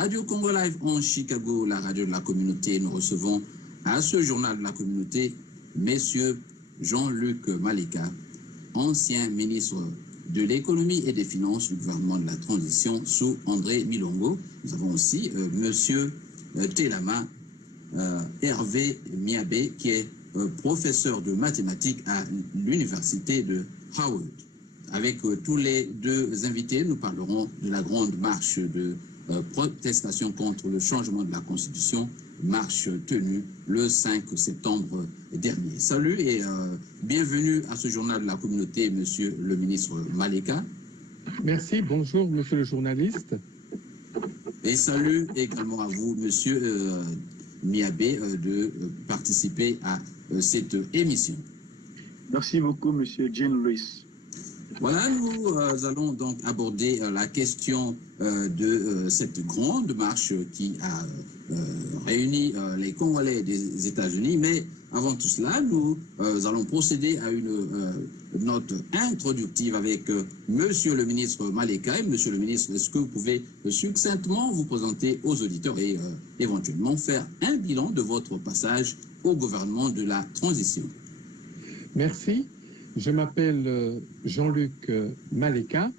Radio Congo Live en Chicago, la radio de la communauté. Nous recevons à ce journal de la communauté, messieurs Jean-Luc Maleka, ancien ministre de l'économie et des finances du gouvernement de la transition sous André Milongo. Nous avons aussi monsieur Telama Hervé Miabé, qui est professeur de mathématiques à l'université de Howard. Avec tous les deux invités, nous parlerons de la grande marche de protestation contre le changement de la Constitution, marche tenue le 5 septembre dernier. Salut et bienvenue à ce journal de la communauté, monsieur le ministre Maleka. Merci, bonjour monsieur le journaliste. Et salut également à vous, monsieur Miabé, de participer à cette émission. Merci beaucoup, monsieur Jean-Louis. Voilà, nous allons donc aborder la question de cette grande marche qui a réuni les Congolais des États-Unis. Mais avant tout cela, nous allons procéder à une note introductive avec monsieur le ministre Maleka. Et monsieur le ministre, est-ce que vous pouvez succinctement vous présenter aux auditeurs et éventuellement faire un bilan de votre passage au gouvernement de la transition? Merci. Je m'appelle Jean-Luc Maleka.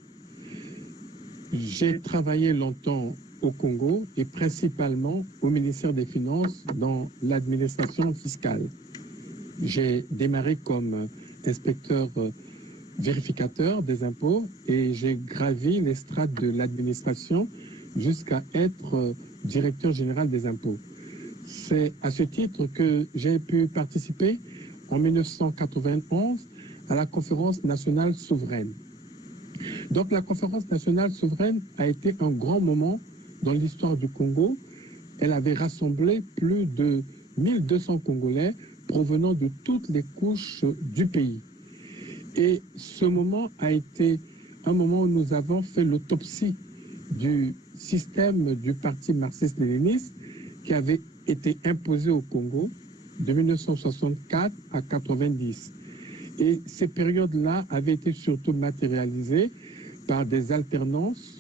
J'ai travaillé longtemps au Congo et principalement au ministère des Finances dans l'administration fiscale. J'ai démarré comme inspecteur vérificateur des impôts et j'ai gravi les strates de l'administration jusqu'à être directeur général des impôts. C'est à ce titre que j'ai pu participer en 1991 à la conférence nationale souveraine. Donc la conférence nationale souveraine a été un grand moment dans l'histoire du Congo. Elle avait rassemblé plus de 1200 Congolais provenant de toutes les couches du pays. Et ce moment a été un moment où nous avons fait l'autopsie du système du parti marxiste-léniniste qui avait été imposé au Congo de 1964 à 1990. Et ces périodes-là avaient été surtout matérialisées par des alternances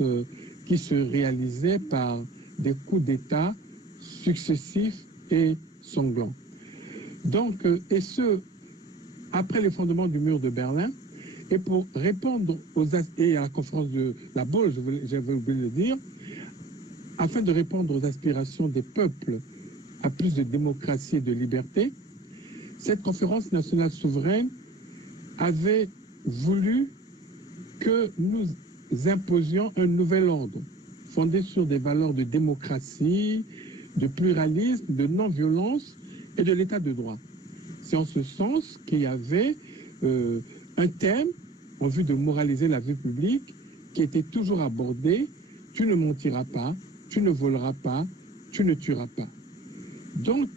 qui se réalisaient par des coups d'État successifs et sanglants. Donc, et ce, après l'effondrement du mur de Berlin, et pour répondre et à la conférence de la Baule, j'avais oublié de le dire, afin de répondre aux aspirations des peuples à plus de démocratie et de liberté, cette conférence nationale souveraine avait voulu que nous imposions un nouvel ordre fondé sur des valeurs de démocratie, de pluralisme, de non-violence et de l'état de droit. C'est en ce sens qu'il y avait un thème en vue de moraliser la vie publique qui était toujours abordé: tu ne mentiras pas, tu ne voleras pas, tu ne tueras pas. Donc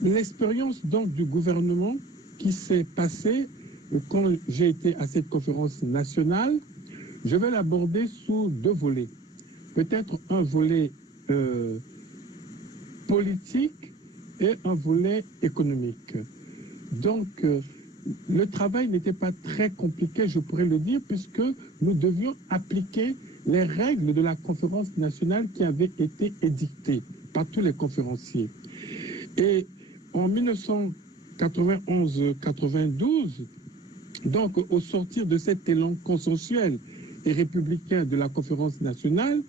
l'expérience donc du gouvernement qui s'est passé quand j'ai été à cette conférence nationale, je vais l'aborder sous deux volets. Peut-être un volet politique et un volet économique. Donc, le travail n'était pas très compliqué, je pourrais le dire, puisque nous devions appliquer les règles de la conférence nationale qui avaient été édictées par tous les conférenciers. Et en 1991-92, donc au sortir de cet élan consensuel et républicain de la conférence nationale,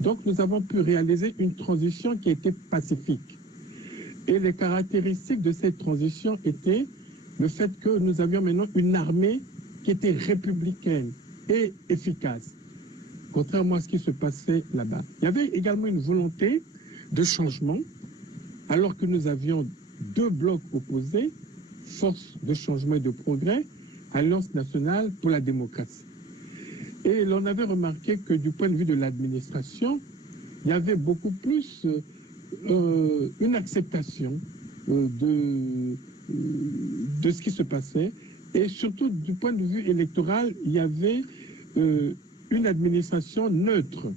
donc nous avons pu réaliser une transition qui était pacifique. Et les caractéristiques de cette transition étaient le fait que nous avions maintenant une armée qui était républicaine et efficace, contrairement à ce qui se passait là-bas. Il y avait également une volonté de changement, alors que nous avions deux blocs opposés, Force de changement et de progrès, Alliance nationale pour la démocratie. Et l'on avait remarqué que du point de vue de l'administration, il y avait beaucoup plus une acceptation de ce qui se passait. Et surtout du point de vue électoral, il y avait une administration neutre.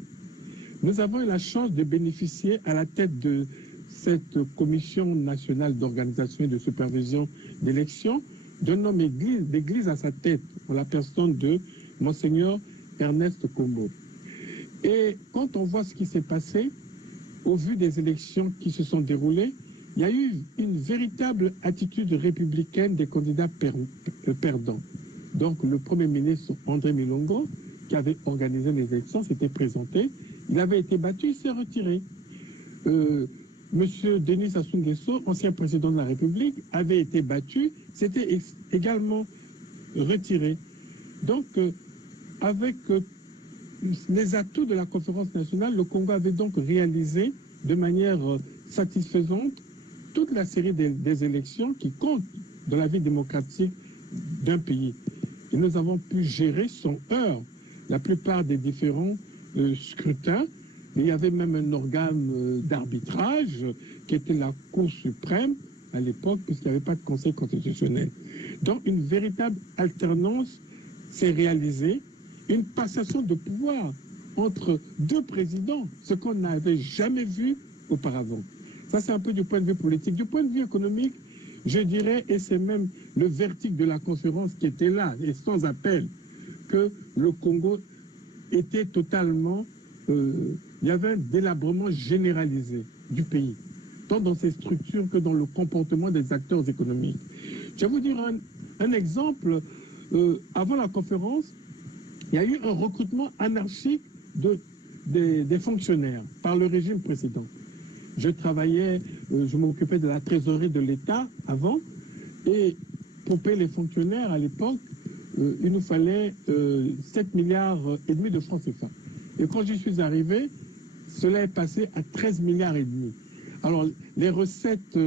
Nous avons eu la chance de bénéficier à la tête de cette commission nationale d'organisation et de supervision d'élections d'un homme d'église à sa tête, en la personne de Monseigneur Ernest Kombo. Et quand on voit ce qui s'est passé, au vu des élections qui se sont déroulées, il y a eu une véritable attitude républicaine des candidats perdants. Donc le Premier ministre André Milongo, qui avait organisé les élections, s'était présenté. Il avait été battu, il s'est retiré. Monsieur Denis Sassou Nguesso, ancien président de la République, avait été battu, s'était également retiré. Donc, avec les atouts de la conférence nationale, le Congo avait donc réalisé de manière satisfaisante toute la série des élections qui comptent dans la vie démocratique d'un pays. Et nous avons pu gérer sans heurts la plupart des différents scrutins. Il y avait même un organe d'arbitrage qui était la Cour suprême à l'époque, puisqu'il n'y avait pas de Conseil constitutionnel. Donc une véritable alternance s'est réalisée, une passation de pouvoir entre deux présidents, ce qu'on n'avait jamais vu auparavant. Ça, c'est un peu du point de vue politique. Du point de vue économique, je dirais, et c'est même le verdict de la conférence qui était là, et sans appel, que le Congo était totalement... il y avait un délabrement généralisé du pays, tant dans ses structures que dans le comportement des acteurs économiques. Je vais vous dire un exemple. Avant la conférence, il y a eu un recrutement anarchique des fonctionnaires par le régime précédent. Je travaillais, je m'occupais de la trésorerie de l'État avant, et pour payer les fonctionnaires à l'époque, il nous fallait 7 milliards et demi de francs CFA. Et quand j'y suis arrivé, cela est passé à 13 milliards et demi. Alors, les recettes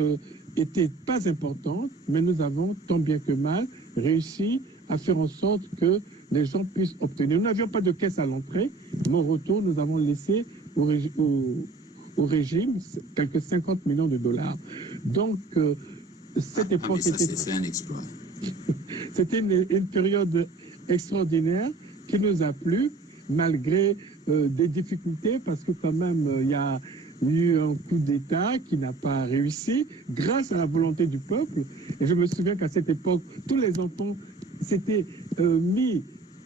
étaient pas importantes, mais nous avons, tant bien que mal, réussi à faire en sorte que les gens puissent obtenir. Nous n'avions pas de caisse à l'entrée, mais au retour, nous avons laissé au régime quelques 50 millions de dollars. Donc, cette époque était... C'est un exploit. C'était une période extraordinaire qui nous a plu, malgré des difficultés, parce que quand même, il y a eu un coup d'État qui n'a pas réussi, grâce à la volonté du peuple. Et je me souviens qu'à cette époque, tous les enfants s'étaient mis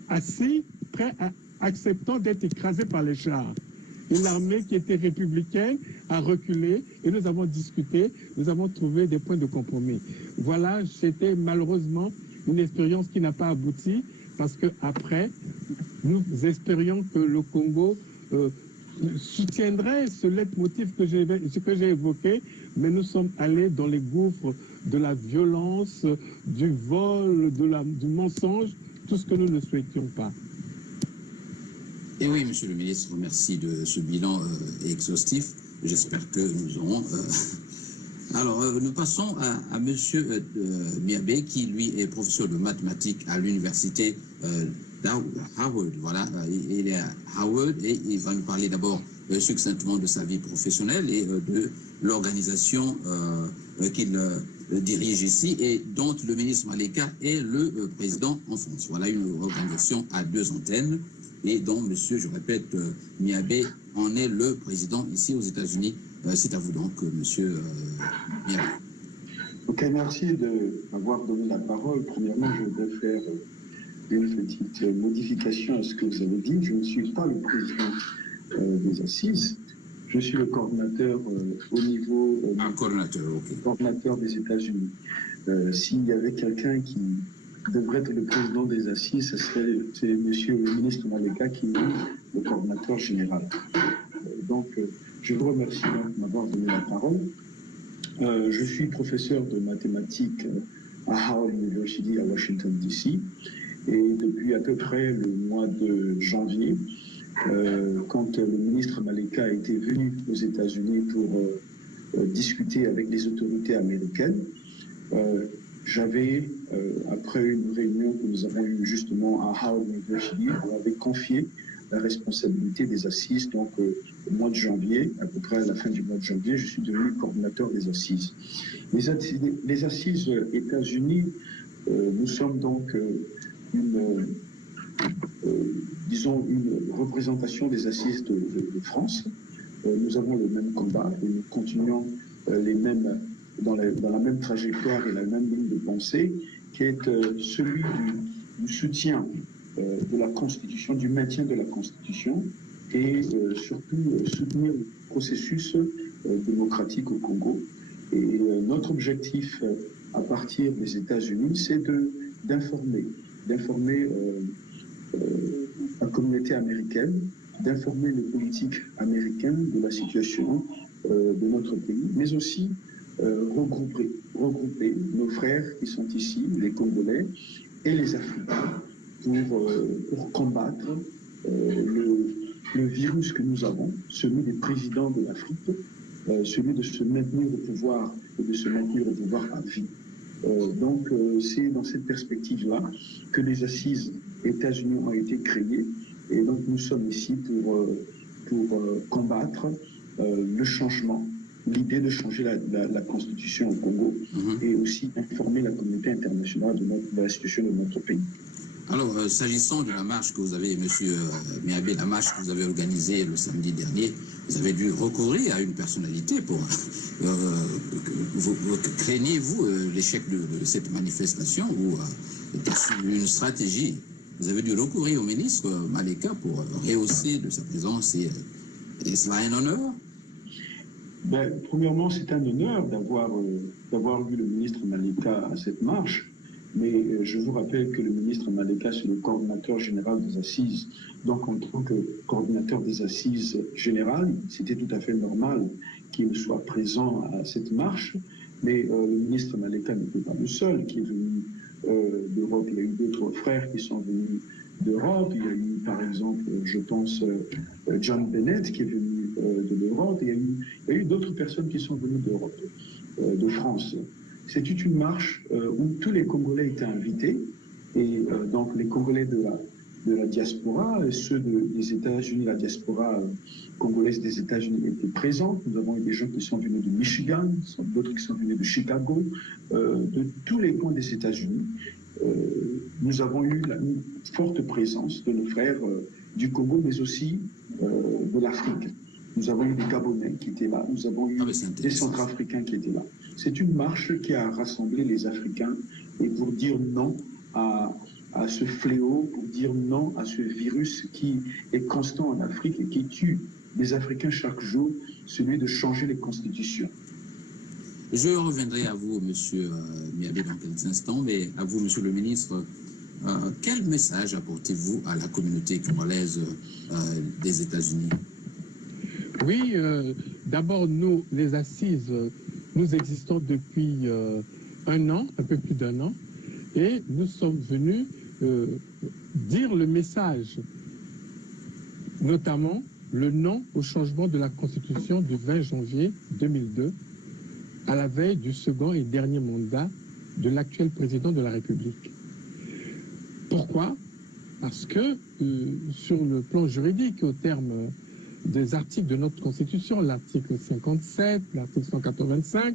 assis, prêts à acceptant d'être écrasés par les chars. Et l'armée qui était républicaine a reculé, et nous avons discuté, nous avons trouvé des points de compromis. Voilà, c'était malheureusement une expérience qui n'a pas abouti, parce qu'après, nous espérions que le Congo soutiendrait ce leitmotiv que j'ai évoqué, mais nous sommes allés dans les gouffres de la violence, du vol, du mensonge, tout ce que nous ne souhaitions pas. Et oui, monsieur le ministre, merci de ce bilan exhaustif. J'espère que nous aurons... Alors, nous passons à monsieur Miabé, qui lui est professeur de mathématiques à l'université Howard. Voilà, il est à Howard et il va nous parler d'abord succinctement de sa vie professionnelle et de l'organisation qu'il dirige ici et dont le ministre Maleka est le président en France. Voilà une organisation à 2 antennes et dont monsieur, je répète, Miabé en est le président ici aux États-Unis. C'est à vous donc, monsieur Miabé. Ok, merci de m'avoir donné la parole. Premièrement, je voudrais faire une petite modification à ce que vous avez dit. Je ne suis pas le président des assises. Je suis le coordinateur au niveau coordinateur des États-Unis. S'il y avait quelqu'un qui devrait être le président des assises, c'est monsieur le ministre Maleka qui est le coordinateur général. Donc, je vous remercie de m'avoir donné la parole. Je suis professeur de mathématiques à Howard University à Washington, D.C. Et depuis à peu près le mois de janvier, quand le ministre Maleka était venu aux États-Unis pour discuter avec les autorités américaines, j'avais, après une réunion que nous avons eue justement à Howard University, on avait confié la responsabilité des assises. Donc, au mois de janvier, à peu près à la fin du mois de janvier, je suis devenu coordinateur des assises. Les assises États-Unis, nous sommes donc disons, une représentation des assises de France. Nous avons le même combat et nous continuons dans la même trajectoire et la même ligne de pensée, qui est celui du soutien de la Constitution, du maintien de la Constitution, et surtout soutenir le processus démocratique au Congo. Et notre objectif à partir des États-Unis, c'est d'informer la communauté américaine, d'informer les politiques américaines de la situation de notre pays, mais aussi regrouper nos frères qui sont ici, les Congolais et les Africains, pour combattre le virus que nous avons, celui des présidents de l'Afrique, celui de se maintenir au pouvoir et de se maintenir au pouvoir à vie. Donc c'est dans cette perspective-là que les assises États-Unis ont été créées, et donc nous sommes ici pour combattre le changement, l'idée de changer la constitution au Congo, et aussi informer la communauté internationale de la situation de notre pays. Alors, s'agissant de la marche que vous avez, M. Miabé, la marche que vous avez organisée le samedi dernier, vous avez dû recourir à une personnalité pour... craignez-vous l'échec de cette manifestation ou une stratégie? Vous avez dû recourir au ministre Maleka pour rehausser de sa présence, et cela un honneur? Ben, premièrement, c'est un honneur d'avoir vu le ministre Maleka à cette marche. Mais je vous rappelle que le ministre Maleka, c'est le coordinateur général des assises. Donc, en tant que coordinateur des assises générales, c'était tout à fait normal qu'il soit présent à cette marche. Mais le ministre Maleka n'était pas le seul qui est venu d'Europe. Il y a eu d'autres frères qui sont venus d'Europe. Il y a eu, par exemple, je pense, John Bennett qui est venu de l'Europe. Il y a eu d'autres personnes qui sont venues d'Europe, de France. C'était une marche où tous les Congolais étaient invités, et donc les Congolais de la diaspora, ceux des États-Unis, la diaspora congolaise des États-Unis étaient présents. Nous avons eu des gens qui sont venus de Michigan, d'autres qui sont venus de Chicago, de tous les coins des États-Unis. Nous avons eu une forte présence de nos frères du Congo, mais aussi de l'Afrique. Nous avons eu des Gabonais qui étaient là, nous avons eu des Centrafricains qui étaient là. C'est une marche qui a rassemblé les Africains, et pour dire non à ce fléau, pour dire non à ce virus qui est constant en Afrique et qui tue les Africains chaque jour, celui de changer les constitutions. Je reviendrai à vous, M. Miabé, dans quelques instants, mais à vous, M. le ministre, quel message apportez-vous à la communauté congolaise des États-Unis? Oui, d'abord, nous, les assises, nous existons depuis un an, un peu plus d'un an, et nous sommes venus dire le message, notamment le non au changement de la Constitution du 20 janvier 2002, à la veille du second et dernier mandat de l'actuel président de la République. Pourquoi? Parce que sur le plan juridique, au terme des articles de notre Constitution, l'article 57, l'article 185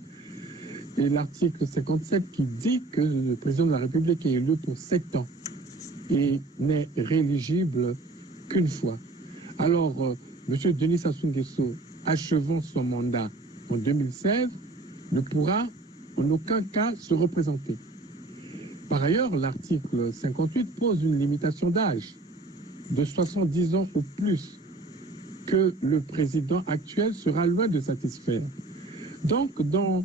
et l'article 57 qui dit que le président de la République est élu pour 7 ans et n'est rééligible qu'une fois. Alors, M. Denis Sassou Nguesso, achevant son mandat en 2016, ne pourra en aucun cas se représenter. Par ailleurs, l'article 58 pose une limitation d'âge de 70 ans ou plus que le président actuel sera loin de satisfaire. Donc, dans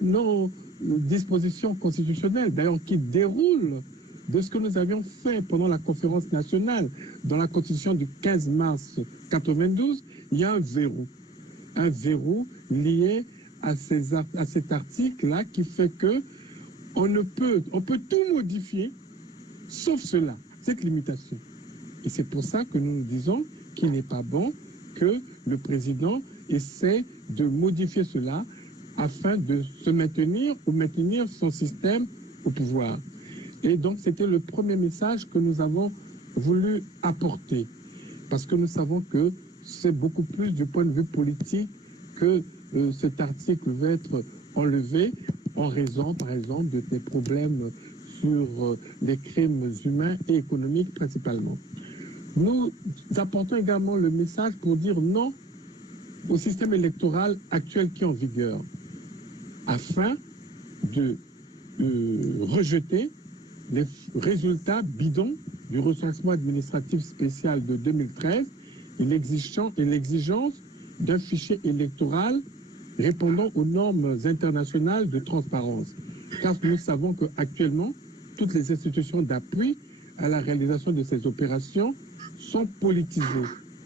nos dispositions constitutionnelles, d'ailleurs qui déroulent de ce que nous avions fait pendant la conférence nationale, dans la Constitution du 15 mars 92, il y a un verrou lié à cet article-là qui fait que on peut tout modifier, sauf cela, cette limitation. Et c'est pour ça que nous disons qu'il n'est pas bon que le président essaie de modifier cela afin de se maintenir ou maintenir son système au pouvoir. Et donc c'était le premier message que nous avons voulu apporter, parce que nous savons que c'est beaucoup plus du point de vue politique que cet article va être enlevé en raison, par exemple, des problèmes sur les crimes humains et économiques principalement. Nous apportons également le message pour dire non au système électoral actuel qui est en vigueur, afin de rejeter les résultats bidons du recensement administratif spécial de 2013 et l'exigence d'un fichier électoral répondant aux normes internationales de transparence. Car nous savons qu'actuellement, toutes les institutions d'appui à la réalisation de ces opérations sont politisées.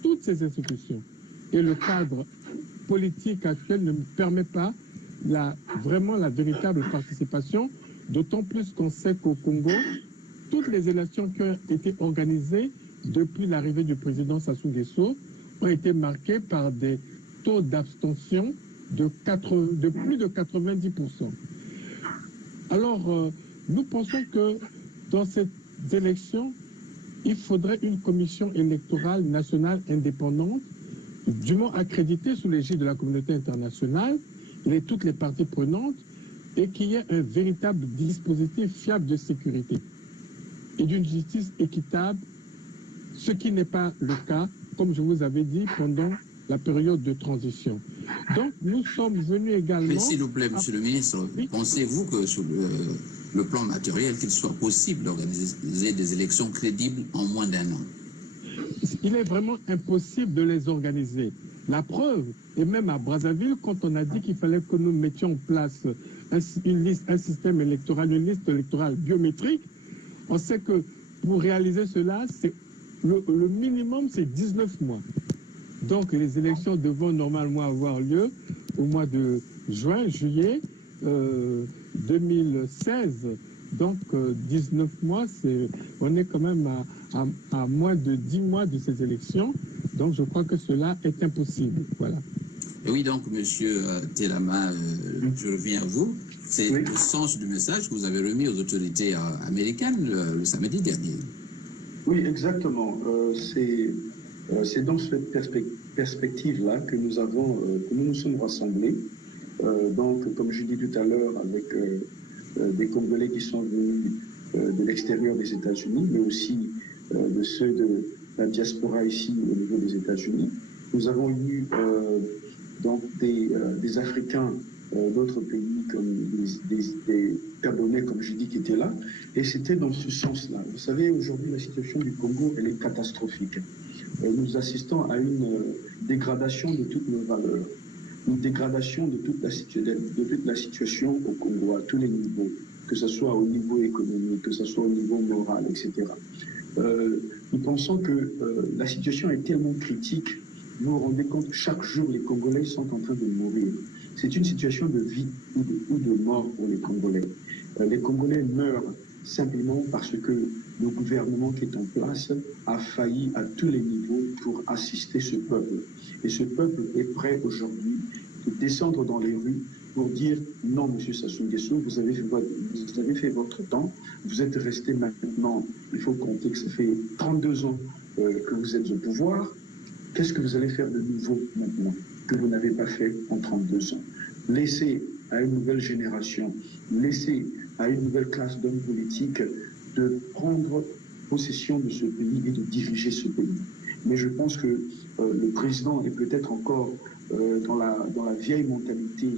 Toutes ces institutions. Et le cadre politique actuel ne permet pas vraiment la véritable participation, d'autant plus qu'on sait qu'au Congo, toutes les élections qui ont été organisées depuis l'arrivée du président Sassou Nguesso ont été marquées par des taux d'abstention de plus de 90%. Alors, nous pensons que dans cette élection, il faudrait une commission électorale nationale indépendante, dûment accréditée sous l'égide de la communauté internationale et toutes les parties prenantes, et qu'il y ait un véritable dispositif fiable de sécurité et d'une justice équitable, ce qui n'est pas le cas, comme je vous avais dit, pendant la période de transition. Donc, nous sommes venus également... Mais s'il vous plaît, Monsieur le ministre, pensez-vous que sur le plan matériel, qu'il soit possible d'organiser des élections crédibles en moins d'un an? Il est vraiment impossible de les organiser. La preuve, et même à Brazzaville, quand on a dit qu'il fallait que nous mettions en place un système électoral, une liste électorale biométrique, on sait que pour réaliser cela, le minimum, c'est 19 mois. Donc les élections devront normalement avoir lieu au mois de juin, juillet 2016. Donc 19 mois, on est quand même à moins de 10 mois de ces élections. Donc je crois que cela est impossible. Voilà. Et oui, donc Monsieur Telama, je reviens à vous. C'est le sens du message que vous avez remis aux autorités américaines le samedi dernier. Oui, exactement. C'est dans cette perspective-là que nous nous sommes rassemblés. Donc, comme je dis tout à l'heure, avec des Congolais qui sont venus de l'extérieur des États-Unis, mais aussi de ceux de la diaspora ici au niveau des États-Unis. Nous avons eu donc des Africains d'autres pays, comme des Gabonais, comme je dis, qui étaient là. Et c'était dans ce sens-là. Vous savez, aujourd'hui, la situation du Congo, elle est catastrophique. Nous assistons à une dégradation de toutes nos valeurs, une dégradation de toute la situation au Congo, à tous les niveaux, que ce soit au niveau économique, que ce soit au niveau moral, etc. Nous pensons que la situation est tellement critique, vous vous rendez compte, chaque jour, les Congolais sont en train de mourir. C'est une situation de vie ou de mort pour les Congolais. Les Congolais meurent simplement parce que le gouvernement qui est en place a failli à tous les niveaux pour assister ce peuple. Et ce peuple est prêt aujourd'hui de descendre dans les rues pour dire non, Monsieur Sassou Nguesso, vous avez fait votre temps, vous êtes resté maintenant, il faut compter que ça fait 32 ans que vous êtes au pouvoir. Qu'est-ce que vous allez faire de nouveau maintenant que vous n'avez pas fait en 32 ans? Laissez à une nouvelle génération, laissez à une nouvelle classe d'hommes politiques de prendre possession de ce pays et de diriger ce pays. Mais je pense que le président est peut-être encore dans la vieille mentalité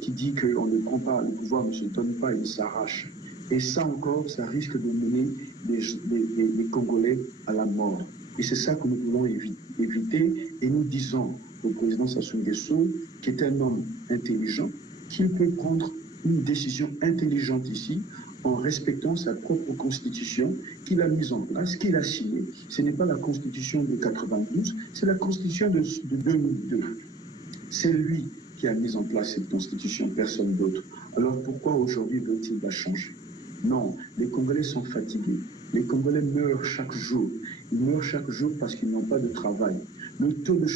qui dit qu'on ne prend pas, le pouvoir ne se donne pas, il s'arrache. Et ça encore, ça risque de mener les Congolais à la mort. Et c'est ça que nous voulons éviter. Et nous disons au président Sassou Nguesso, qui est un homme intelligent, qu'il peut prendre une décision intelligente ici, en respectant sa propre constitution qu'il a mise en place, qu'il a signée. Ce n'est pas la constitution de 92, c'est la constitution de 2002. C'est lui qui a mis en place cette constitution, personne d'autre. Alors pourquoi aujourd'hui veut-il la changer? Non, les Congolais sont fatigués. Les Congolais meurent chaque jour. Ils meurent chaque jour parce qu'ils n'ont pas de travail. Le taux du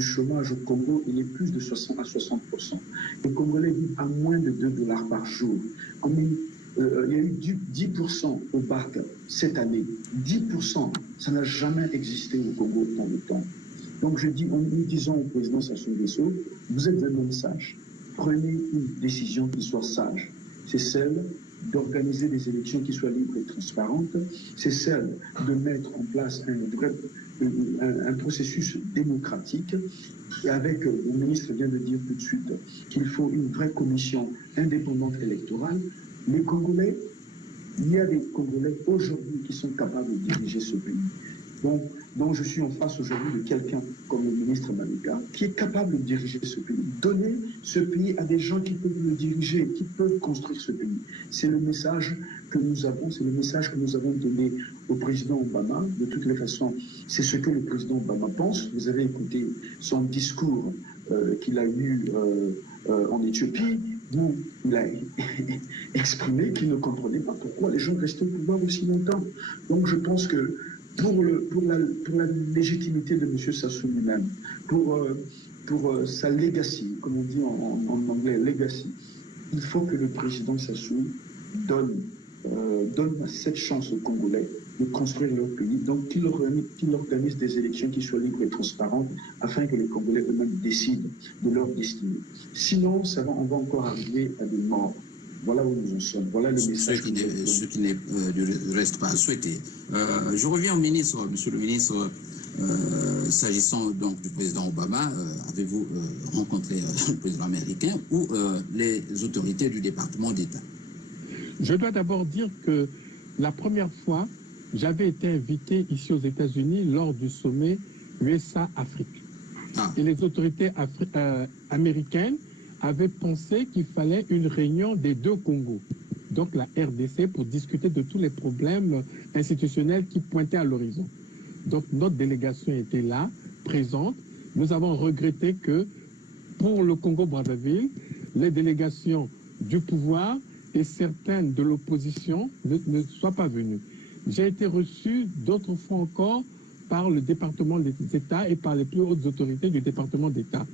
chômage au Congo, il est plus de 60 à 60%. Les Congolais vivent à moins de $2 par jour. Il y a eu 10% au BAC cette année. 10%, ça n'a jamais existé au Congo autant de temps. Donc nous disons au président Sassou Nguesso, vous êtes un homme sage. Prenez une décision qui soit sage. C'est celle d'organiser des élections qui soient libres et transparentes. C'est celle de mettre en place un processus démocratique. Et avec, le ministre vient de dire tout de suite qu'il faut une vraie commission indépendante électorale. Les Congolais, il y a des Congolais aujourd'hui qui sont capables de diriger ce pays. Donc je suis en face aujourd'hui de quelqu'un comme le ministre Malika qui est capable de diriger ce pays, donner ce pays à des gens qui peuvent le diriger, qui peuvent construire ce pays. C'est le message que nous avons, c'est le message que nous avons donné au président Obama. De toutes les façons, c'est ce que le président Obama pense. Vous avez écouté son discours qu'il a eu en Éthiopie, où il a exprimé qu'il ne comprenait pas pourquoi les gens restaient au pouvoir aussi longtemps. Donc je pense que pour la légitimité de M. Sassou lui-même, pour sa legacy, comme on dit en anglais, legacy, il faut que le président Sassou donne cette chance aux Congolais de construire leur pays, donc qu'il organise des élections qui soient libres et transparentes, afin que les Congolais eux-mêmes décident de leur destinée. Sinon, on va encore arriver à des morts. Voilà où nous en sommes. Voilà le message. Ce qui n'est du reste pas à souhaiter. Je reviens au ministre. Monsieur le ministre, s'agissant donc du président Obama, avez-vous rencontré le président américain ou les autorités du département d'État? Je dois d'abord dire que la première fois, j'avais été invité ici aux États-Unis lors du sommet USA-Afrique. Et les autorités américaines avaient pensé qu'il fallait une réunion des deux Congos, donc la RDC, pour discuter de tous les problèmes institutionnels qui pointaient à l'horizon. Donc notre délégation était là, présente. Nous avons regretté que pour le Congo-Brazzaville, les délégations du pouvoir et certaines de l'opposition ne soient pas venues. J'ai été reçu d'autres fois encore par le département d'État et par les plus hautes autorités du département d'État.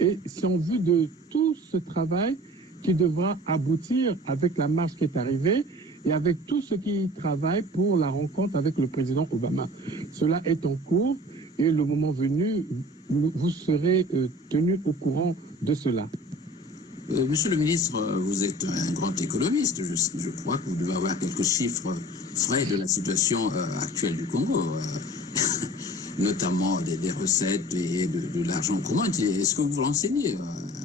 Et c'est en vue de tout ce travail qui devra aboutir avec la marche qui est arrivée et avec tout ce qui travaille pour la rencontre avec le président Obama. Cela est en cours et le moment venu, vous serez tenu au courant de cela. Monsieur le ministre, vous êtes un grand économiste. Je crois que vous devez avoir quelques chiffres frais de la situation actuelle du Congo, notamment des recettes et de l'argent commun. Est-ce que vous vous renseignez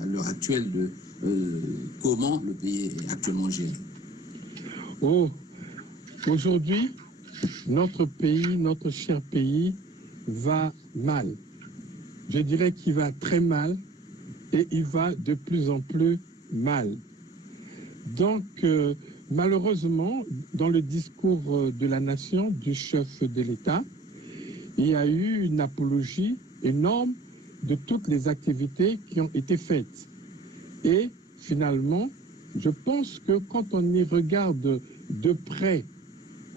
à l'heure actuelle de comment le pays est actuellement géré? Aujourd'hui, notre pays, notre cher pays, va mal. Je dirais qu'il va très mal. Et il va de plus en plus mal. Donc, malheureusement, dans le discours de la nation, du chef de l'État, il y a eu une apologie énorme de toutes les activités qui ont été faites. Et finalement, je pense que quand on y regarde de près,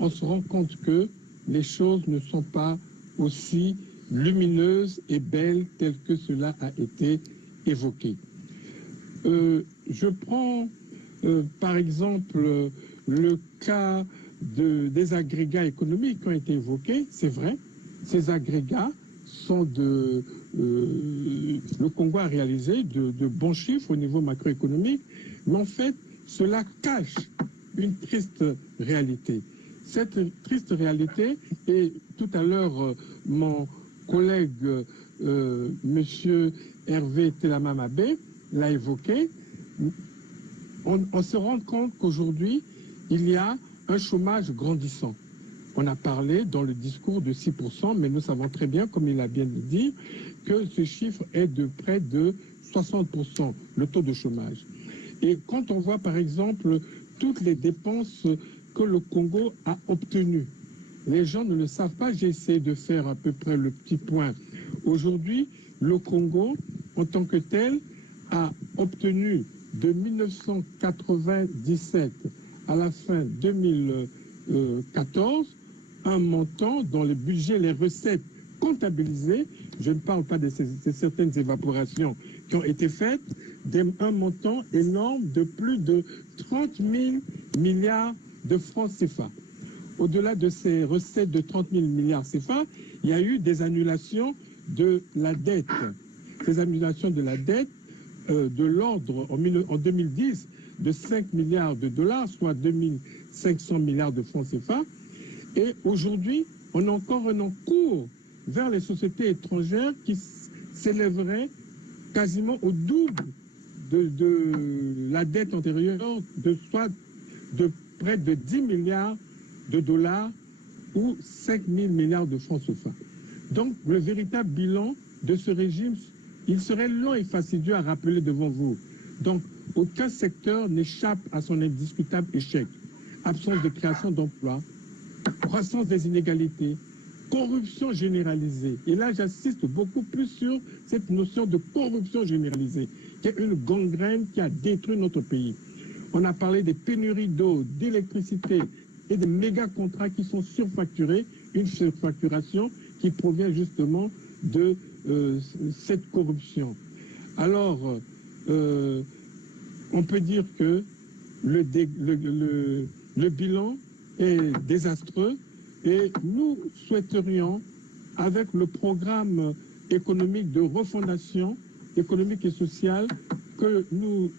on se rend compte que les choses ne sont pas aussi lumineuses et belles telles que cela a été évoqué. Je prends par exemple le cas des agrégats économiques qui ont été évoqués, c'est vrai, ces agrégats sont le Congo a réalisé de bons chiffres au niveau macroéconomique, mais en fait, cela cache une triste réalité. Cette triste réalité, et tout à l'heure, mon collègue, monsieur Hervé Telamamabé l'a évoqué, on se rend compte qu'aujourd'hui, il y a un chômage grandissant. On a parlé dans le discours de 6%, mais nous savons très bien, comme il a bien dit, que ce chiffre est de près de 60%, le taux de chômage. Et quand on voit, par exemple, toutes les dépenses que le Congo a obtenues, les gens ne le savent pas, j'ai essayé de faire à peu près le petit point. Aujourd'hui, le Congo, en tant que tel, a obtenu de 1997 à la fin 2014 un montant dans le budget, les recettes comptabilisées, je ne parle pas de certaines évaporations qui ont été faites, d'un montant énorme de plus de 30 000 milliards de francs CFA. Au-delà de ces recettes de 30 000 milliards CFA, il y a eu des annulations de la dette. Ces annulations de la dette de l'ordre en 2010 de 5 milliards de dollars, soit 2500 milliards de francs CFA. Et aujourd'hui, on a encore un encours vers les sociétés étrangères qui s'élèverait quasiment au double de la dette antérieure, soit de près de 10 milliards de dollars ou 5 000 milliards de francs CFA. Donc, le véritable bilan de ce régime, il serait long et fastidieux à rappeler devant vous. Donc, aucun secteur n'échappe à son indiscutable échec. Absence de création d'emplois, croissance des inégalités, corruption généralisée. Et là, j'assiste beaucoup plus sur cette notion de corruption généralisée, qui est une gangrène qui a détruit notre pays. On a parlé des pénuries d'eau, d'électricité et des méga contrats qui sont surfacturés, une surfacturation qui provient justement de cette corruption. Alors, on peut dire que le bilan est désastreux et nous souhaiterions, avec le programme économique de refondation économique et sociale que nous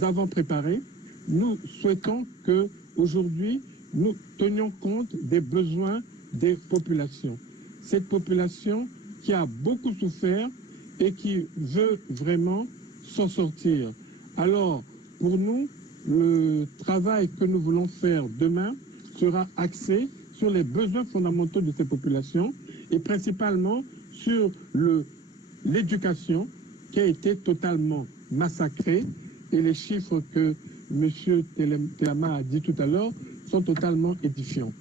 avons préparé, nous souhaitons qu'aujourd'hui, nous tenions compte des besoins des populations. Cette population qui a beaucoup souffert et qui veut vraiment s'en sortir. Alors, pour nous, le travail que nous voulons faire demain sera axé sur les besoins fondamentaux de ces populations et principalement sur l'éducation qui a été totalement massacrée et les chiffres que M. Telama a dit tout à l'heure sont totalement édifiants.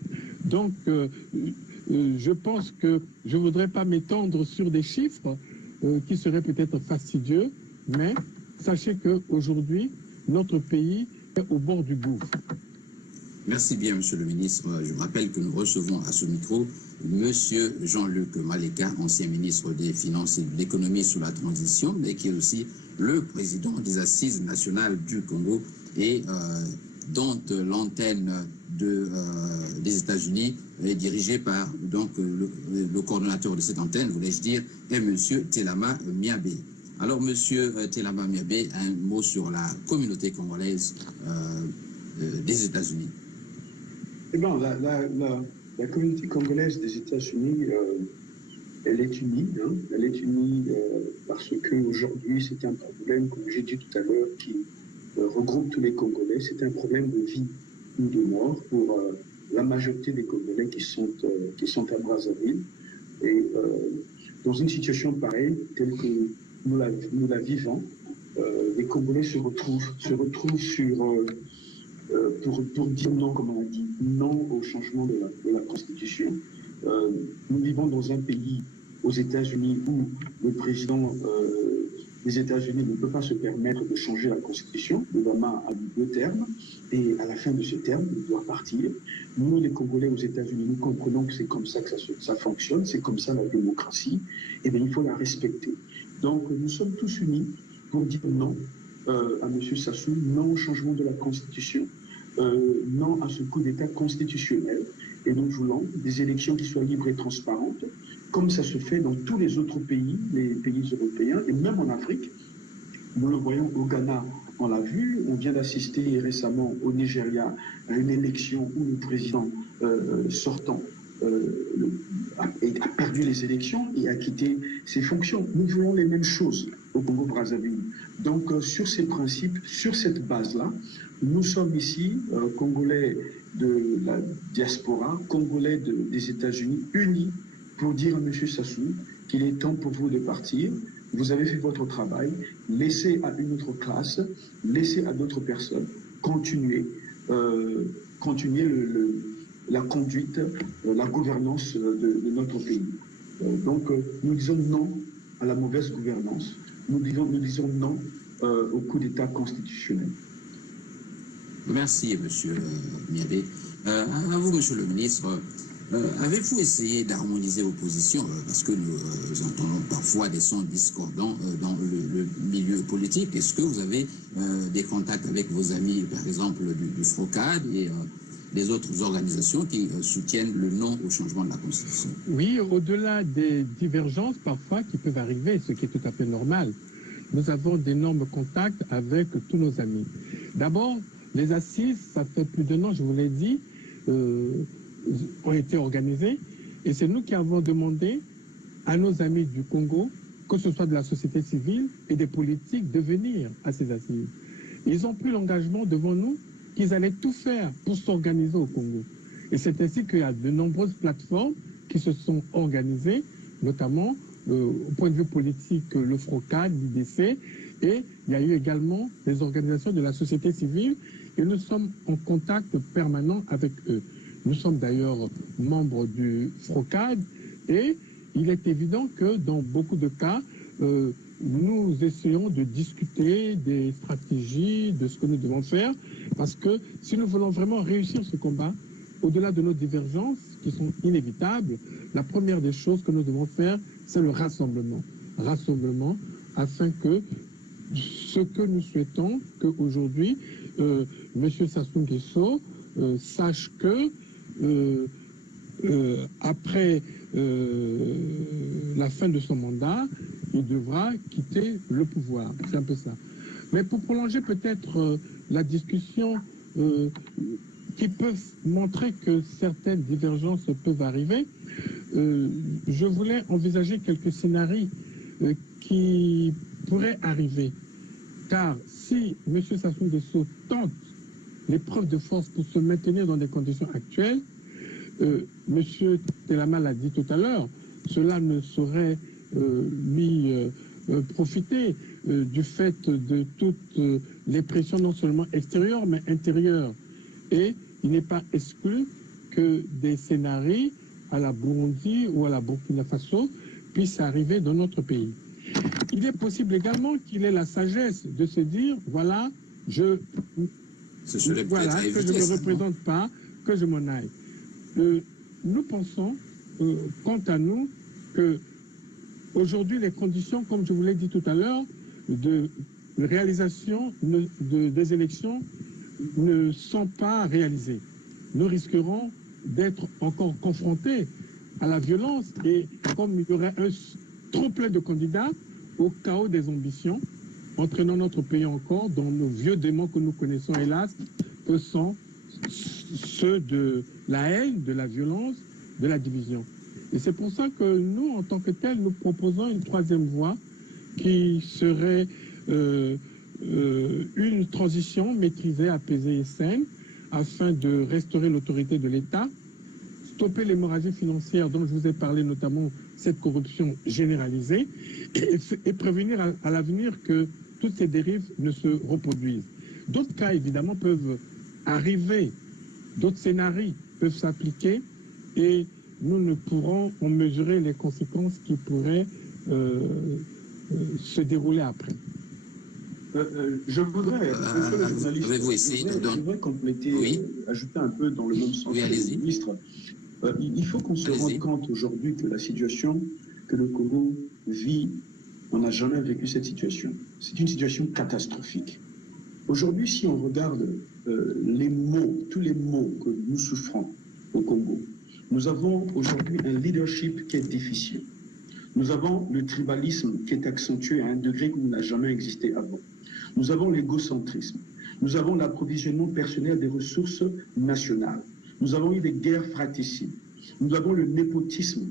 Donc, je pense que je ne voudrais pas m'étendre sur des chiffres qui seraient peut-être fastidieux, mais sachez qu'aujourd'hui, notre pays est au bord du gouffre. Merci bien, Monsieur le ministre. Je rappelle que nous recevons à ce micro Monsieur Jean-Luc Maleka, ancien ministre des Finances et de l'Économie sous la transition, mais qui est aussi le président des Assises nationales du Congo et dont l'antenne des États-Unis est dirigée par donc, le coordonnateur de cette antenne, voulais-je dire, est Monsieur Telama Miabé. Alors, Monsieur Telama Miabé, un mot sur la communauté congolaise des États-Unis. Eh bien, la communauté congolaise des États-Unis, elle est unie. Hein. Elle est unie parce qu'aujourd'hui, c'est un problème, comme j'ai dit tout à l'heure, qui regroupe tous les Congolais. C'est un problème de vie ou de mort pour la majorité des Congolais qui sont à Brazzaville. Et dans une situation pareille, telle que nous la vivons, les Congolais se retrouvent sur... pour dire non, comme on a dit, non au changement de la Constitution. Nous vivons dans un pays, aux États-Unis, où le président des États-Unis ne peut pas se permettre de changer la Constitution. Obama a 2 termes, et à la fin de ce terme, il doit partir. Nous, les Congolais aux États-Unis, nous comprenons que c'est comme ça que ça fonctionne, c'est comme ça la démocratie, et bien il faut la respecter. Donc nous sommes tous unis pour dire non à M. Sassou, non au changement de la Constitution, non à ce coup d'État constitutionnel, et nous voulons des élections qui soient libres et transparentes, comme ça se fait dans tous les autres pays, les pays européens, et même en Afrique. Nous le voyons au Ghana, on l'a vu, on vient d'assister récemment au Nigeria à une élection où le président sortant a perdu les élections et a quitté ses fonctions. Nous voulons les mêmes choses au Congo-Brazzaville. Donc, sur ces principes, sur cette base-là, nous sommes ici, Congolais de la diaspora, Congolais des États-Unis, unis pour dire à M. Sassou qu'il est temps pour vous de partir. Vous avez fait votre travail, laissez à une autre classe, laissez à d'autres personnes continuer la conduite, la gouvernance de notre pays. Donc, nous disons non à la mauvaise gouvernance. Nous disons non au coup d'État constitutionnel. Merci, Monsieur Miabé. À vous, Monsieur le ministre, avez-vous essayé d'harmoniser vos positions parce que nous entendons parfois des sons discordants dans le milieu politique. Est-ce que vous avez des contacts avec vos amis, par exemple, du FROCAD et des autres organisations qui soutiennent le non au changement de la Constitution? Oui, au-delà des divergences parfois qui peuvent arriver, ce qui est tout à fait normal, nous avons d'énormes contacts avec tous nos amis. D'abord, les assises, ça fait plus d'1 an, je vous l'ai dit, ont été organisées, et c'est nous qui avons demandé à nos amis du Congo, que ce soit de la société civile et des politiques, de venir à ces assises. Ils ont pris l'engagement devant nous qu'ils allaient tout faire pour s'organiser au Congo. Et c'est ainsi qu'il y a de nombreuses plateformes qui se sont organisées, notamment au point de vue politique, le FROCAD, l'IDC, et il y a eu également des organisations de la société civile, et nous sommes en contact permanent avec eux. Nous sommes d'ailleurs membres du FROCAD, et il est évident que dans beaucoup de cas, nous essayons de discuter des stratégies, de ce que nous devons faire, parce que si nous voulons vraiment réussir ce combat, au-delà de nos divergences qui sont inévitables, la première des choses que nous devons faire, c'est le rassemblement. Rassemblement afin que ce que nous souhaitons, qu'aujourd'hui, M. Sassou Nguesso sache que après la fin de son mandat, il devra quitter le pouvoir. C'est un peu ça. Mais pour prolonger peut-être la discussion, qui peuvent montrer que certaines divergences peuvent arriver, je voulais envisager quelques scénarios qui pourraient arriver. Car si M. Sassou Nguesso tente l'épreuve de force pour se maintenir dans des conditions actuelles, M. Telama l'a dit tout à l'heure, cela ne saurait lui profiter du fait de toutes les pressions non seulement extérieures mais intérieures. Et il n'est pas exclu que des scénarios à la Burundi ou à la Burkina Faso puissent arriver dans notre pays. Il est possible également qu'il ait la sagesse de se dire, voilà, que je ne représente pas, que je m'en aille. Nous pensons, quant à nous, que aujourd'hui les conditions, comme je vous l'ai dit tout à l'heure, de réalisation des élections ne sont pas réalisées. Nous risquerons d'être encore confrontés à la violence et comme il y aurait un trop plein de candidats, au chaos des ambitions, entraînant notre pays encore dans nos vieux démons que nous connaissons hélas, que sont ceux de la haine, de la violence, de la division. Et c'est pour ça que nous, en tant que tels, nous proposons une troisième voie qui serait une transition maîtrisée, apaisée et saine, afin de restaurer l'autorité de l'État, stopper l'hémorragie financière dont je vous ai parlé, notamment cette corruption généralisée, et prévenir à l'avenir que toutes ces dérives ne se reproduisent. D'autres cas, évidemment, peuvent arriver, d'autres scénarios peuvent s'appliquer, et nous ne pourrons en mesurer les conséquences qui pourraient se dérouler après. Je voudrais, monsieur le journaliste, je voudrais compléter, oui. Ajouter un peu dans le même sens que le ministre. Il faut qu'on se rende compte aujourd'hui que la situation que le Congo vit, on n'a jamais vécu cette situation. C'est une situation catastrophique. Aujourd'hui, si on regarde les maux, tous les maux que nous souffrons au Congo, nous avons aujourd'hui un leadership qui est déficient. Nous avons le tribalisme qui est accentué à un degré qui n'a jamais existé avant. Nous avons l'égocentrisme. Nous avons l'approvisionnement personnel des ressources nationales. Nous avons eu des guerres fratricides. Nous avons le népotisme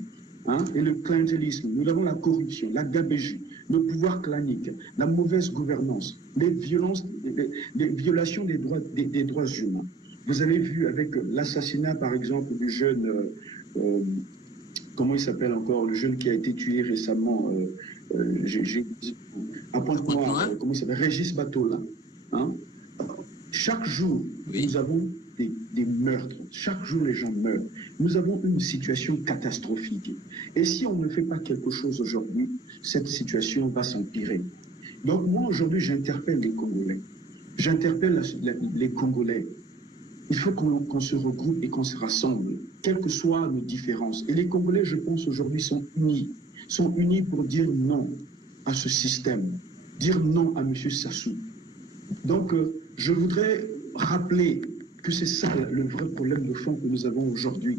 et le clientélisme. Nous avons la corruption, la gabégie, le pouvoir clanique, la mauvaise gouvernance, les violences, les violations des droits humains. Vous avez vu avec l'assassinat, par exemple, du jeune, comment il s'appelle encore, le jeune qui a été tué récemment, à Pointe-Noire, comment il s'appelle, Régis Batola. Chaque jour, nous avons des meurtres. Chaque jour, les gens meurent. Nous avons une situation catastrophique. Et si on ne fait pas quelque chose aujourd'hui, cette situation va s'empirer. Donc moi, aujourd'hui, j'interpelle les Congolais. J'interpelle les Congolais. Il faut qu'on se regroupe et qu'on se rassemble, quelles que soient nos différences. Et les Congolais, je pense, aujourd'hui, sont unis pour dire non à ce système, dire non à M. Sassou. Donc, je voudrais rappeler que c'est ça le vrai problème de fond que nous avons aujourd'hui.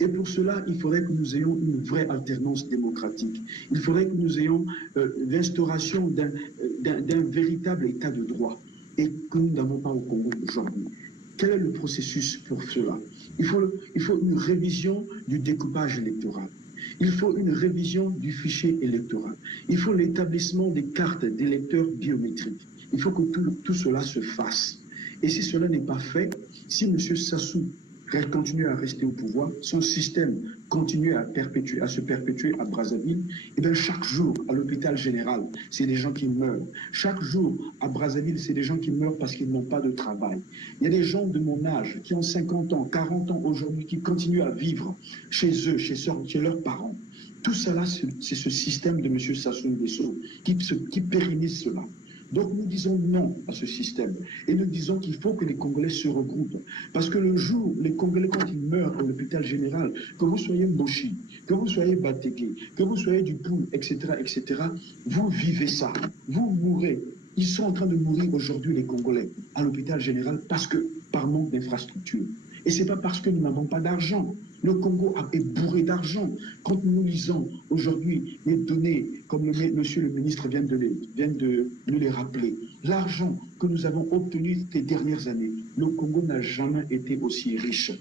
Et pour cela, il faudrait que nous ayons une vraie alternance démocratique. Il faudrait que nous ayons l'instauration d'un véritable état de droit et que nous n'avons pas au Congo aujourd'hui. Quel est le processus pour cela? Il faut une révision du découpage électoral. Il faut une révision du fichier électoral. Il faut l'établissement des cartes d'électeurs biométriques. Il faut que tout cela se fasse. Et si cela n'est pas fait, si M. Sassou continue à rester au pouvoir, son système continue à se perpétuer à Brazzaville, et bien chaque jour, à l'hôpital général, c'est des gens qui meurent. Chaque jour, à Brazzaville, c'est des gens qui meurent parce qu'ils n'ont pas de travail. Il y a des gens de mon âge qui ont 50 ans, 40 ans aujourd'hui, qui continuent à vivre chez eux, chez leurs parents. Tout cela, c'est ce système de M. Sassou Nguesso qui pérennise cela. Donc nous disons non à ce système et nous disons qu'il faut que les Congolais se regroupent. Parce que le jour, les Congolais, quand ils meurent à l'hôpital général, que vous soyez Mboshi, que vous soyez Batéké, que vous soyez Dupoul, etc., vous vivez ça, vous mourrez. Ils sont en train de mourir aujourd'hui, les Congolais, à l'hôpital général, par manque d'infrastructures. Et ce n'est pas parce que nous n'avons pas d'argent. Le Congo est bourré d'argent. Quand nous lisons aujourd'hui les données, comme monsieur le ministre vient de nous les rappeler, l'argent que nous avons obtenu ces dernières années, le Congo n'a jamais été aussi riche,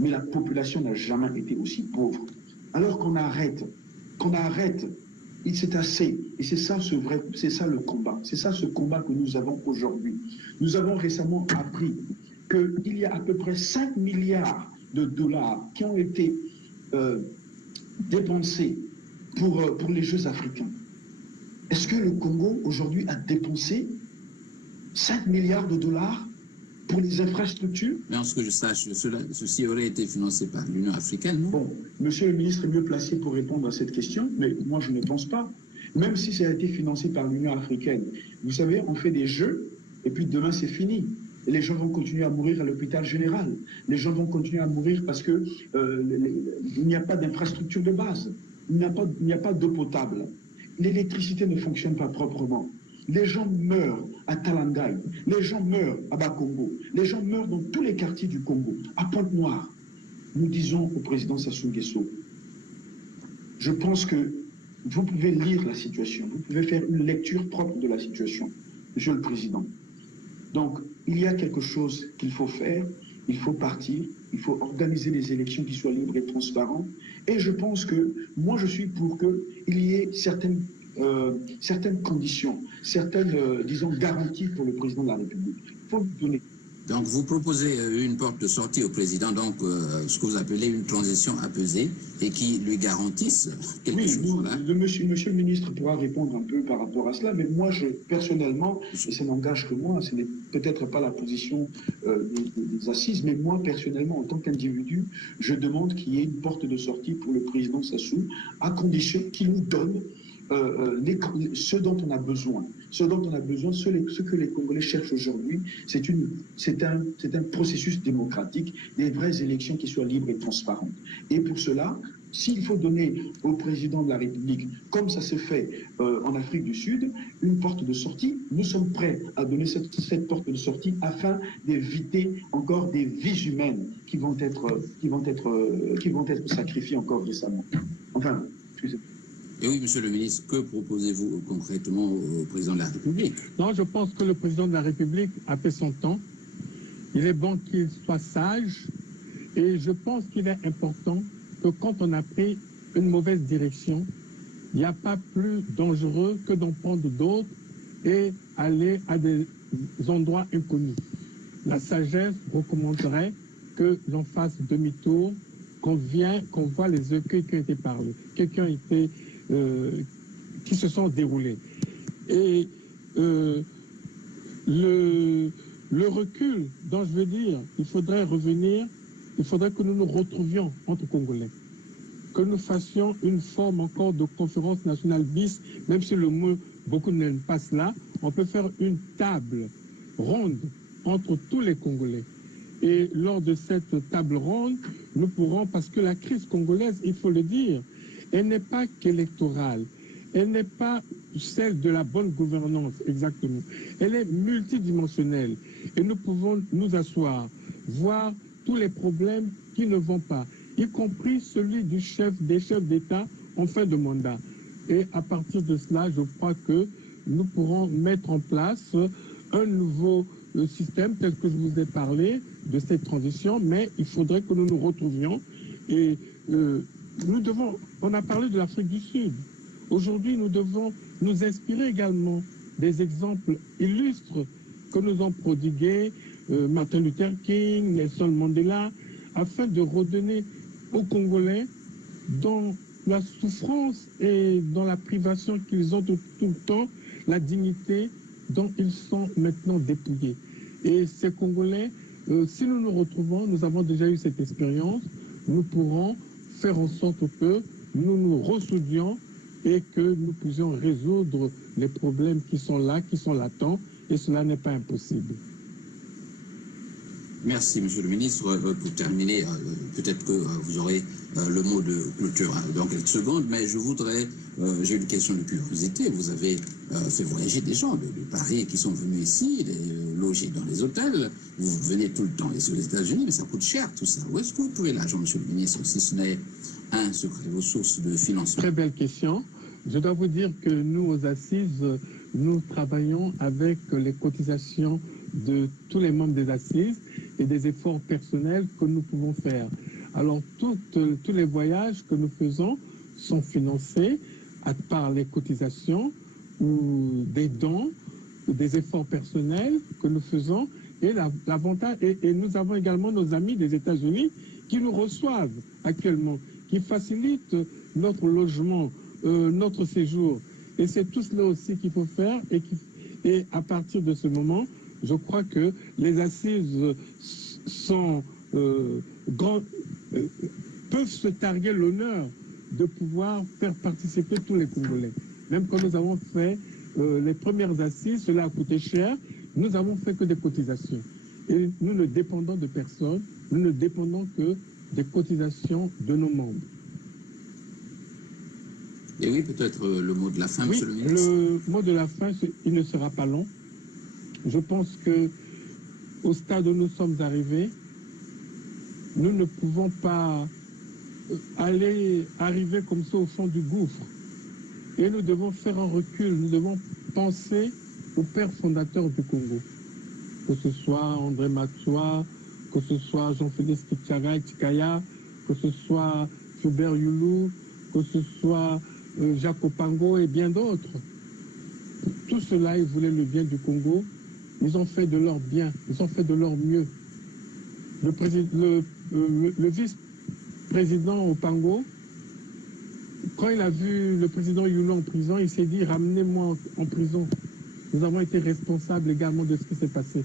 mais la population n'a jamais été aussi pauvre. Alors qu'on arrête, c'est assez. Et c'est ça le combat. C'est ça ce combat que nous avons aujourd'hui. Nous avons récemment appris qu'il y a à peu près 5 milliards de dollars qui ont été dépensés pour les Jeux africains. Est-ce que le Congo aujourd'hui a dépensé 5 milliards de dollars pour les infrastructures? Mais en ce que je sache, ceci aurait été financé par l'Union africaine, non? Bon, monsieur le ministre est mieux placé pour répondre à cette question, mais moi je ne pense pas. Même si ça a été financé par l'Union africaine, vous savez, on fait des jeux et puis demain c'est fini. Et les gens vont continuer à mourir à l'hôpital général. Les gens vont continuer à mourir parce qu'il n'y a pas d'infrastructure de base. Il n'y a pas d'eau potable. L'électricité ne fonctionne pas proprement. Les gens meurent à Talangaï. Les gens meurent à Bakongo. Les gens meurent dans tous les quartiers du Congo. À Pointe-Noire, nous disons au président Sassou Nguesso, je pense que vous pouvez lire la situation. Vous pouvez faire une lecture propre de la situation, monsieur le président. Donc, il y a quelque chose qu'il faut faire, il faut partir, il faut organiser des élections qui soient libres et transparentes. Et je pense que, moi je suis pour qu'il y ait certaines conditions, certaines, disons, garanties pour le président de la République. Il faut lui donner. Donc vous proposez une porte de sortie au président, donc ce que vous appelez une transition apaisée et qui lui garantisse quelque chose. Monsieur le ministre pourra répondre un peu par rapport à cela, mais moi, personnellement, et ça n'engage que moi, ce n'est peut-être pas la position des assises, mais moi, personnellement, en tant qu'individu, je demande qu'il y ait une porte de sortie pour le président Sassou, à condition qu'il nous donne ce dont on a besoin. Ce que les Congolais cherchent aujourd'hui, c'est un processus démocratique, des vraies élections qui soient libres et transparentes. Et pour cela, s'il faut donner au président de la République, comme ça se fait en Afrique du Sud, une porte de sortie, nous sommes prêts à donner cette porte de sortie afin d'éviter encore des vies humaines qui vont être sacrifiées encore récemment. Enfin, excusez-moi. Et oui, monsieur le ministre, que proposez-vous concrètement au président de la République? Non, je pense que le président de la République a fait son temps. Il est bon qu'il soit sage. Et je pense qu'il est important que quand on a pris une mauvaise direction, il n'y a pas plus dangereux que d'en prendre d'autres et aller à des endroits inconnus. La sagesse recommanderait que l'on fasse demi-tour, qu'on voit les écueils qui ont été parlés, qui se sont déroulés. Et le recul dont je veux dire, il faudrait que nous nous retrouvions entre Congolais, que nous fassions une forme encore de conférence nationale bis, même si le mot, beaucoup n'aiment pas cela, on peut faire une table ronde entre tous les Congolais. Et lors de cette table ronde, nous pourrons, parce que la crise congolaise, il faut le dire, elle n'est pas qu'électorale, elle n'est pas celle de la bonne gouvernance exactement, elle est multidimensionnelle. Et nous pouvons nous asseoir, voir tous les problèmes qui ne vont pas, y compris celui des chefs d'État en fin de mandat. Et à partir de cela, je crois que nous pourrons mettre en place un nouveau système tel que je vous ai parlé de cette transition, mais il faudrait que nous nous retrouvions et on a parlé de l'Afrique du Sud. Aujourd'hui, nous devons nous inspirer également des exemples illustres que nous ont prodigués Martin Luther King, Nelson Mandela, afin de redonner aux Congolais, dans la souffrance et dans la privation qu'ils ont tout le temps, la dignité dont ils sont maintenant dépouillés. Et ces Congolais, si nous nous retrouvons, nous avons déjà eu cette expérience, nous pourrons faire en sorte que nous nous ressoudions et que nous puissions résoudre les problèmes qui sont là, qui sont latents, et cela n'est pas impossible. Merci, Monsieur le Ministre. Pour terminer, peut-être que vous aurez le mot de clôture dans quelques secondes, mais je voudrais, j'ai une question de curiosité. Vous avez fait voyager des gens de Paris qui sont venus ici, logés dans les hôtels. Vous venez tout le temps et sur les États-Unis, mais ça coûte cher tout ça. Où est-ce que vous trouvez l'argent, Monsieur le Ministre, si ce n'est un secret, vos sources de financement? Très belle question. Je dois vous dire que nous, aux Assises, nous travaillons avec les cotisations de tous les membres des Assises et des efforts personnels que nous pouvons faire. Alors, tous les voyages que nous faisons sont financés par les cotisations ou des dons, ou des efforts personnels que nous faisons. Et l'avantage, et nous avons également nos amis des États-Unis qui nous reçoivent actuellement, qui facilitent notre logement, notre séjour. Et c'est tout cela aussi qu'il faut faire. Et à partir de ce moment, je crois que les Assises sont peuvent se targuer l'honneur de pouvoir faire participer tous les Congolais. Même quand nous avons fait les premières Assises, cela a coûté cher, nous n'avons fait que des cotisations. Et nous ne dépendons de personne, nous ne dépendons que des cotisations de nos membres. Et oui, peut-être le mot de la fin, oui, Monsieur le Ministre. Le mot de la fin, il ne sera pas long. Je pense que au stade où nous sommes arrivés, nous ne pouvons pas arriver comme ça au fond du gouffre. Et nous devons faire un recul, nous devons penser aux pères fondateurs du Congo. Que ce soit André Matsoa, que ce soit Jean-Félix Tchikaya, que ce soit Fulbert Youlou, que ce soit Jacques Opango et bien d'autres. Tout cela, ils voulaient le bien du Congo. Ils ont fait de leur bien, ils ont fait de leur mieux. Le vice-président Opango, quand il a vu le président Youlou en prison, il s'est dit « Ramenez-moi en prison ». Nous avons été responsables également de ce qui s'est passé.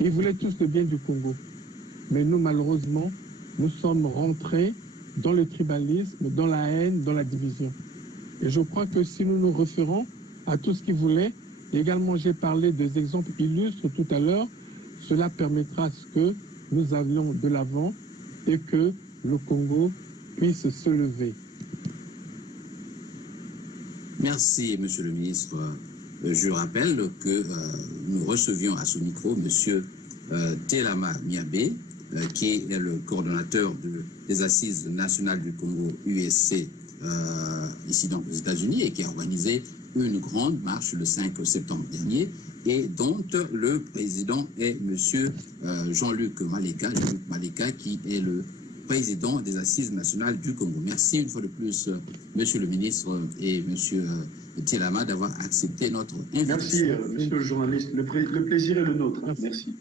Ils voulaient tous le bien du Congo. Mais nous, malheureusement, nous sommes rentrés dans le tribalisme, dans la haine, dans la division. Et je crois que si nous nous référons à tout ce qu'ils voulaient, et également j'ai parlé des exemples illustres tout à l'heure, cela permettra à ce que nous allions de l'avant et que le Congo puisse se lever. Merci, Monsieur le Ministre. Je rappelle que nous recevions à ce micro Monsieur Telama Miabe, qui est le coordonnateur des Assises nationales du Congo USC, ici donc aux États-Unis, et qui a organisé une grande marche le 5 septembre dernier, et dont le président est Monsieur Jean-Luc Maleka, qui est le président des Assises nationales du Congo. Merci une fois de plus, Monsieur le ministre et Monsieur Telama, d'avoir accepté notre invitation. Merci, Monsieur le journaliste. Le plaisir est le nôtre. Merci.